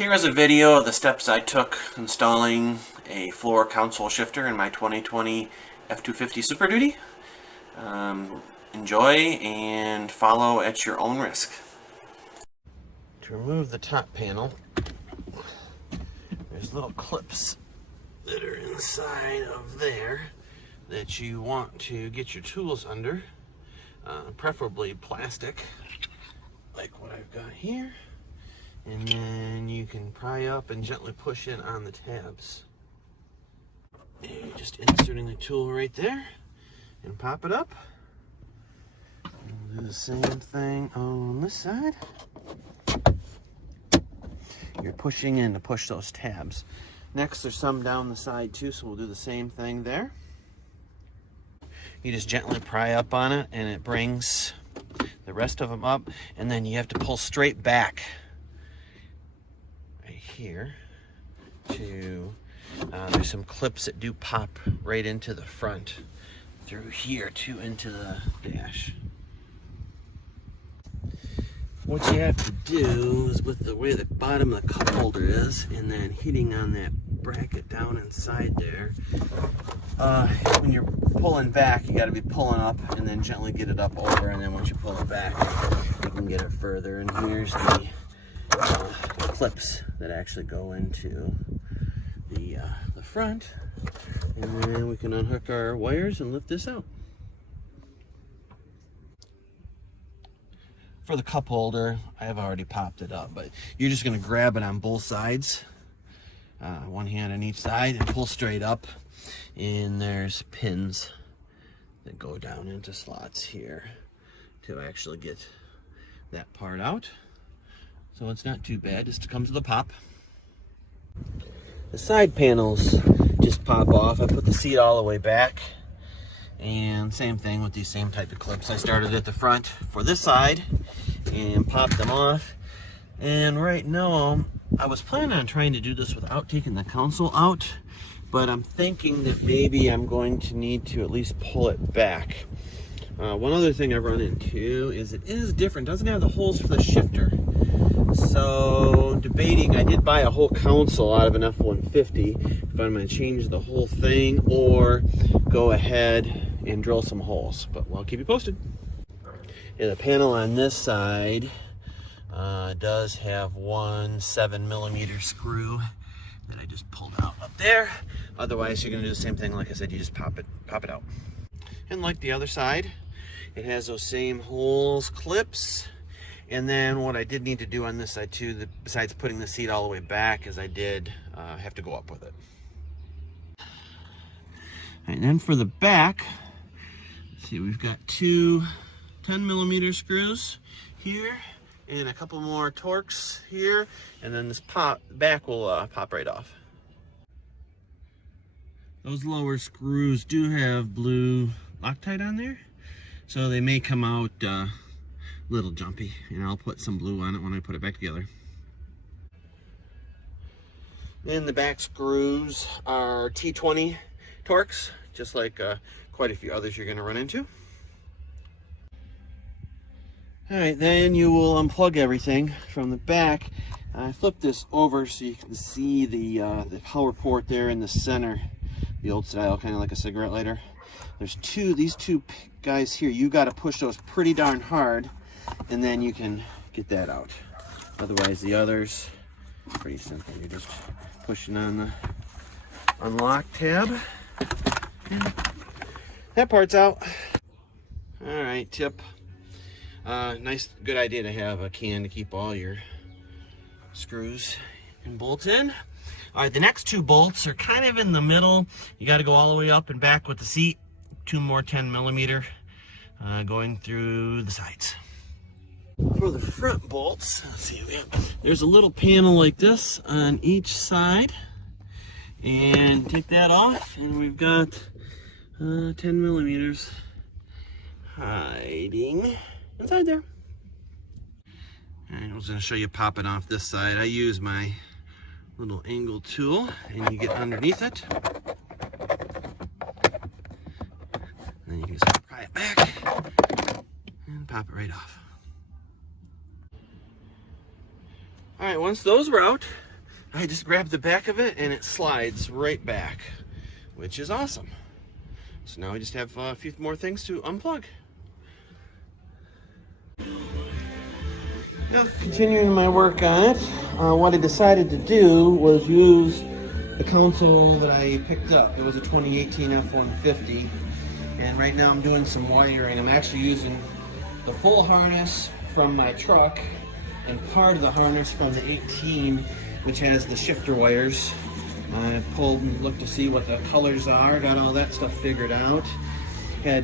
Here is a video of the steps I took installing a floor console shifter in my 2020 F250 Superduty. Enjoy and follow at your own risk. To remove the top panel, there's little clips that are inside of there that you want to get your tools under, preferably plastic, like what I've got here. And then you can pry up and gently push in on the tabs. And you're just inserting the tool right there and pop it up. And do the same thing on this side. You're pushing in to push those tabs. Next, there's some down the side too, so we'll do the same thing there. You just gently pry up on it and it brings the rest of them up, and then you have to pull straight back here to there's some clips that do pop right into the front through here too into the dash. What you have to do is, with the way the bottom of the cup holder is and then hitting on that bracket down inside there, when you're pulling back, you got to be pulling up and then gently get it up over, and then once you pull it back you can get it further. And here's the clips that actually go into the front, and then we can unhook our wires and lift this out. For the cup holder, I have already popped it up, but you're just going to grab it on both sides, one hand on each side, and pull straight up, and there's pins that go down into slots here to actually get that part out. So it's not too bad, just to come to the pop. The side panels just pop off. I put the seat all the way back, and same thing with these same type of clips. I started at the front for this side and popped them off. And right now, I was planning on trying to do this without taking the console out, but I'm thinking that maybe I'm going to need to at least pull it back. One other thing I've run into is it is different. It doesn't have the holes for the shifter. So debating, I did buy a whole console out of an F150, if I'm going to change the whole thing or go ahead and drill some holes. But I'll keep you posted. Yeah, the panel on this side does have one 7mm screw that I just pulled out up there. Otherwise, you're going to do the same thing. Like I said, you just pop it out. And like the other side, it has those same holes, clips. And then what I did need to do on this side too, besides putting the seat all the way back, is I did have to go up with it. And then for the back, let's see, we've got two 10mm screws here and a couple more Torx here, and then this back will pop right off. Those lower screws do have blue Loctite on there, so they may come out little jumpy, and I'll put some blue on it when I put it back together. Then the back screws are T20 Torx, just like quite a few others you're going to run into. Alright, then you will unplug everything from the back. I flipped this over so you can see the power port there in the center, the old style, kind of like a cigarette lighter. There's these two guys here. You got to push those pretty darn hard, and then you can get that out. Otherwise, the others, pretty simple. You're just pushing on the unlock tab, and that part's out. All right, tip. Nice, good idea to have a can to keep all your screws and bolts in. All right, the next two bolts are kind of in the middle. You got to go all the way up and back with the seat. Two more 10mm going through the sides. For the front bolts, let's see, there's a little panel like this on each side, and take that off, and we've got 10mm hiding inside there. And I was going to show you popping off this side. I use my little angle tool, and you get underneath it, and then you can just pry it back and pop it right off. All right, once those were out, I just grab the back of it and it slides right back, which is awesome. So now we just have a few more things to unplug. Continuing my work on it, what I decided to do was use the console that I picked up. It was a 2018 F250, and right now I'm doing some wiring. I'm actually using the full harness from my truck and part of the harness from the 18, which has the shifter wires. I pulled and looked to see what the colors are, got all that stuff figured out. I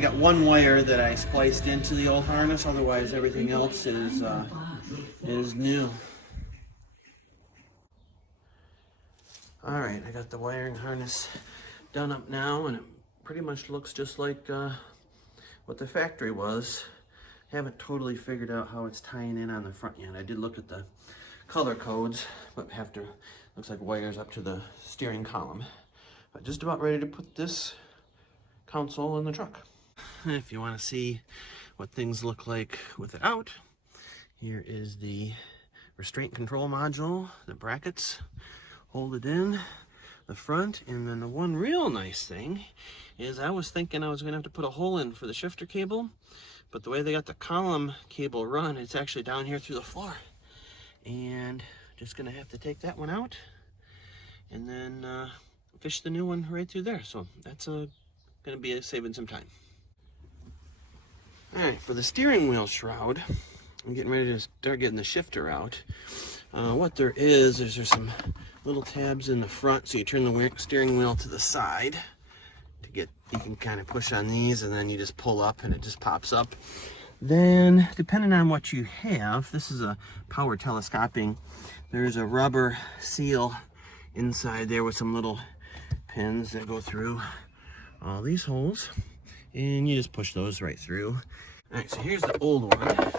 got one wire that I spliced into the old harness, otherwise everything else is new. Alright, I got the wiring harness done up now, and it pretty much looks just like what the factory was. Haven't totally figured out how it's tying in on the front yet. I did look at the color codes, but looks like wires up to the steering column. But just about ready to put this console in the truck. If you want to see what things look like without, here is the restraint control module, the brackets hold it in the front. And then the one real nice thing is I was thinking I was going to have to put a hole in for the shifter cable, but the way they got the column cable run, it's actually down here through the floor, and just going to have to take that one out and then fish the new one right through there. So that's going to be saving some time. All right, for the steering wheel shroud, I'm getting ready to start getting the shifter out. What there's some little tabs in the front, so you turn the steering wheel to the side you can kind of push on these, and then you just pull up and it just pops up. Then, depending on what you have, this is a power telescoping. There's a rubber seal inside there with some little pins that go through all these holes, and you just push those right through. All right, so here's the old one,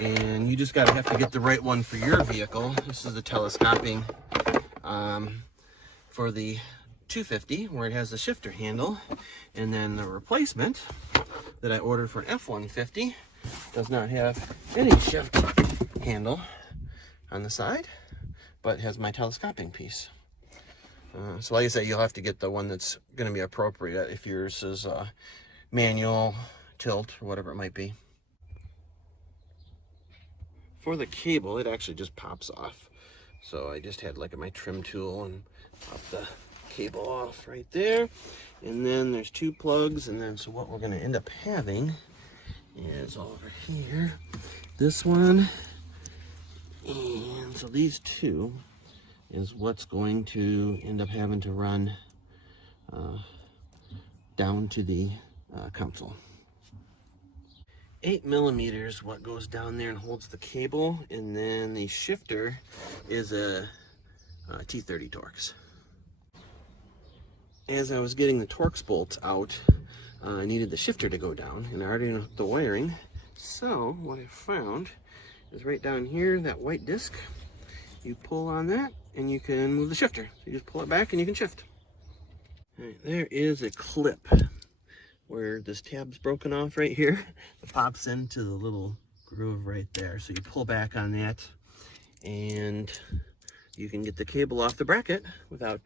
and you just have to get the right one for your vehicle. This is the telescoping for the 250, where it has the shifter handle, and then the replacement that I ordered for an F150 does not have any shift handle on the side, but has my telescoping piece. So like I say, you'll have to get the one that's going to be appropriate if yours is manual, tilt, or whatever it might be. For the cable, it actually just pops off. So I just had my trim tool and pop the cable off right there. And then there's two plugs, and then so what we're going to end up having is over here, this one, and so these two is what's going to end up having to run down to the console. 8mm what goes down there and holds the cable, and then the shifter is a T30 Torx. As I was getting the Torx bolts out, I needed the shifter to go down, and I already know the wiring. So what I found is right down here, that white disc, you pull on that and you can move the shifter. So you just pull it back and you can shift. All right, there is a clip where this tab's broken off right here. It pops into the little groove right there. So you pull back on that and you can get the cable off the bracket without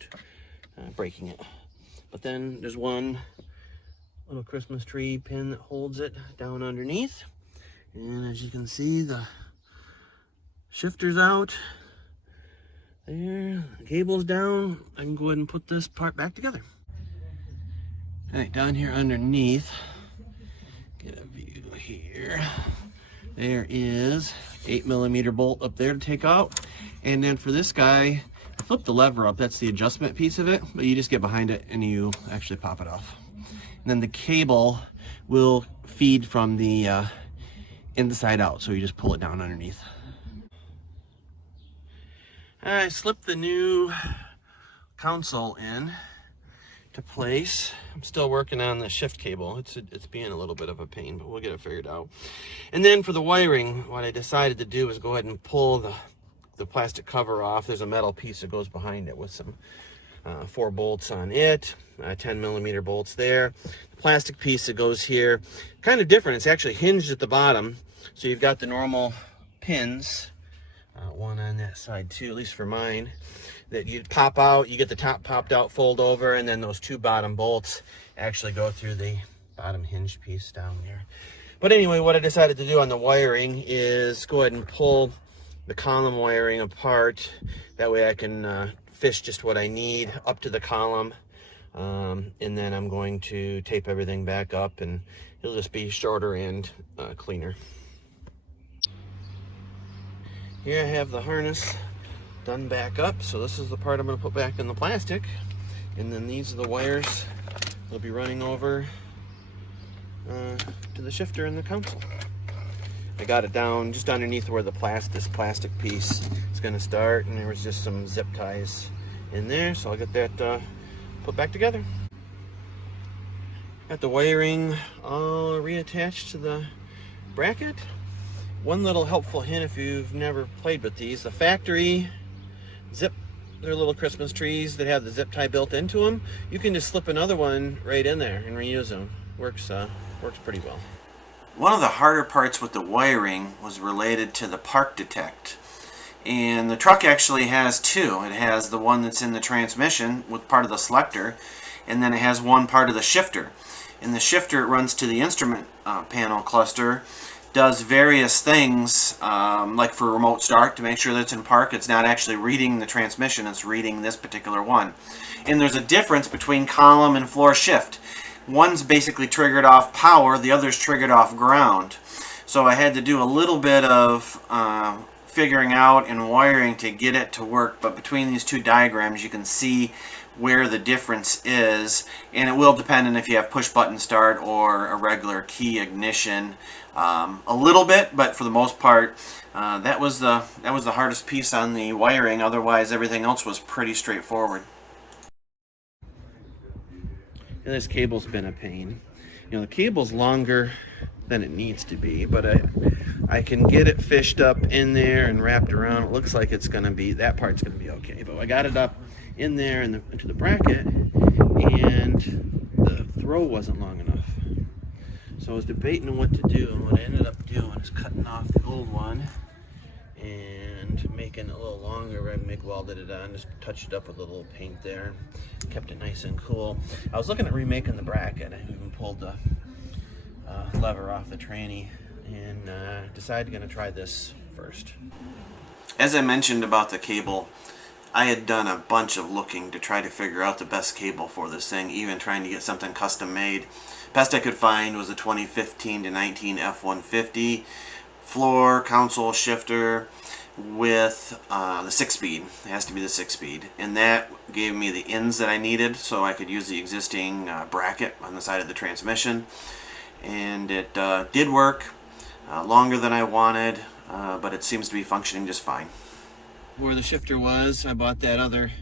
breaking it. But then there's one little Christmas tree pin that holds it down underneath. And as you can see, the shifter's out there, the cable's down. I can go ahead and put this part back together. All right, down here underneath, get a view here. There is 8mm bolt up there to take out. And then for this guy, flip the lever up, that's the adjustment piece of it, but you just get behind it and you actually pop it off. And then the cable will feed from the inside out, so you just pull it down underneath. I slipped the new console in to place. I'm still working on the shift cable. It's being a little bit of a pain, but we'll get it figured out. And then for the wiring, what I decided to do is go ahead and pull the plastic cover off. There's a metal piece that goes behind it with some 4 bolts on it, 10mm bolts there. The plastic piece that goes here, kind of different. It's actually hinged at the bottom, so you've got the normal pins one on that side too, at least for mine, that you pop out, you get the top popped out, fold over, and then those two bottom bolts actually go through the bottom hinge piece down there. But anyway, what I decided to do on the wiring is go ahead and pull the column wiring apart. That way I can fish just what I need up to the column. And then I'm going to tape everything back up, and it'll just be shorter and cleaner. Here I have the harness done back up. So this is the part I'm going to put back in the plastic. And then these are the wires they'll be running over to the shifter and the console. I got it down just underneath where this plastic piece is going to start, and there was just some zip ties in there, so I'll get that put back together. Got the wiring all reattached to the bracket. One little helpful hint if you've never played with these: the factory zip, they're little Christmas trees that have the zip tie built into them. You can just slip another one right in there and reuse them. Works pretty well. One of the harder parts with the wiring was related to the park detect. And the truck actually has two. It has the one that's in the transmission with part of the selector, and then it has one part of the shifter. In the shifter, it runs to the instrument panel cluster, does various things, like for remote start to make sure that it's in park. It's not actually reading the transmission, it's reading this particular one. And there's a difference between column and floor shift. One's basically triggered off power, the other's triggered off ground. So I had to do a little bit of figuring out and wiring to get it to work, but between these two diagrams you can see where the difference is, and it will depend on if you have push button start or a regular key ignition a little bit, but for the most part that was the hardest piece on the wiring. Otherwise everything else was pretty straightforward. And this cable's been a pain. You know, the cable's longer than it needs to be, but I can get it fished up in there and wrapped around. It looks like it's gonna be, that part's gonna be okay, but I got it up in there into the bracket, and the throw wasn't long enough. So I was debating on what to do, and what I ended up doing is cutting off the old one and making it a little longer. I MIG welded it on, just touched it up with a little paint there, kept it nice and cool. I was looking at remaking the bracket. I even pulled the lever off the tranny, and decided to try this first. As I mentioned about the cable, I had done a bunch of looking to try to figure out the best cable for this thing, even trying to get something custom made. Best I could find was a 2015 to 19 F250 floor console shifter with the 6-speed. It has to be the 6-speed, and that gave me the ins that I needed so I could use the existing bracket on the side of the transmission, and it did work longer than I wanted, but it seems to be functioning just fine. Where the shifter was, I bought that other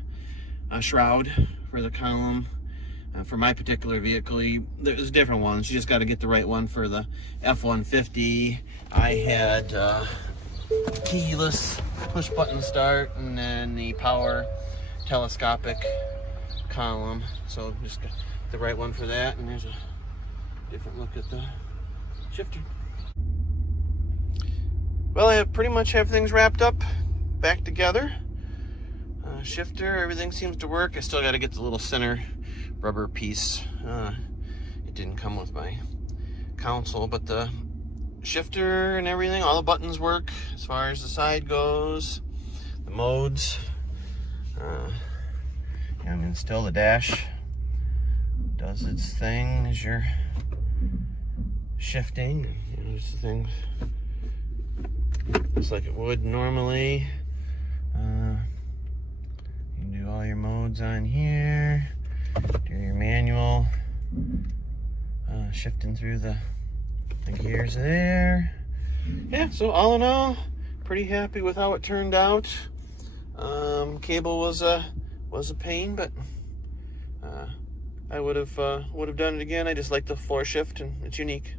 shroud for the column. For my particular vehicle, there's different ones. You just got to get the right one. For the F150, I had keyless push button start, and then the power telescopic column. So just got the right one for that, and there's a different look at the shifter. Well, I pretty much have things wrapped up, back together. Shifter, everything seems to work. I still got to get the little center rubber piece. It didn't come with my console, but the shifter and everything, all the buttons work as far as the side goes, the modes. I mean, still the dash does its thing as you're shifting. You know, just the things just like it would normally. You can do all your modes on here, do your manual, shifting through the gears there. Yeah, so all in all, pretty happy with how it turned out. Cable was a pain, but I would have done it again. I just like the floor shift, and it's unique.